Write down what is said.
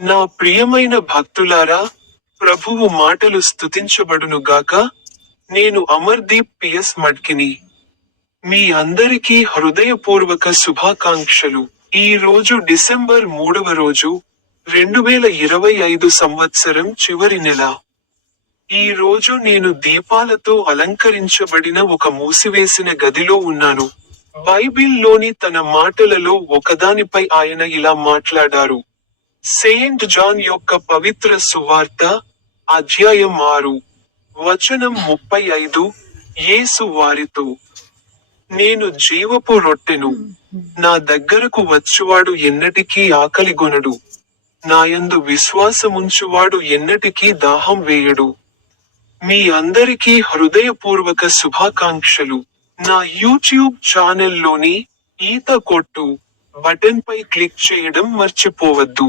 నా ప్రియమైన భక్తులారా, ప్రభువు మాటలు స్తుతించబడునుగాక. నేను అమర్దీప్ పిఎస్ మడ్కిని. మీ అందరికీ హృదయపూర్వక శుభాకాంక్షలు. ఈ రోజు డిసెంబర్ 3వ రోజు, 2025 సంవత్సరం చివరి నెల. ఈ రోజు నేను దీపాలతో అలంకరించబడిన ఒక మూసివేసిన గదిలో ఉన్నాను. బైబిల్లోని తన మాటలలో ఒకదానిపై ఆయన ఇలా మాట్లాడారు. సెయింట్ జాన్ యొక్క పవిత్ర సువార్త, అధ్యాయం 6, వచనం 35. యేసు వారితో, నేను జీవపు రొట్టెను. నా దగ్గరకు వచ్చువాడు ఎన్నటికీ ఆకలిగొనడు. నాయందు విశ్వాసముంచువాడు ఎన్నటికీ దాహం వేయడు. మీ అందరికీ హృదయపూర్వక శుభాకాంక్షలు. నా యూట్యూబ్ ఛానల్లోని ఈత కొట్టు బటన్పై క్లిక్ చేయడం మర్చిపోవద్దు.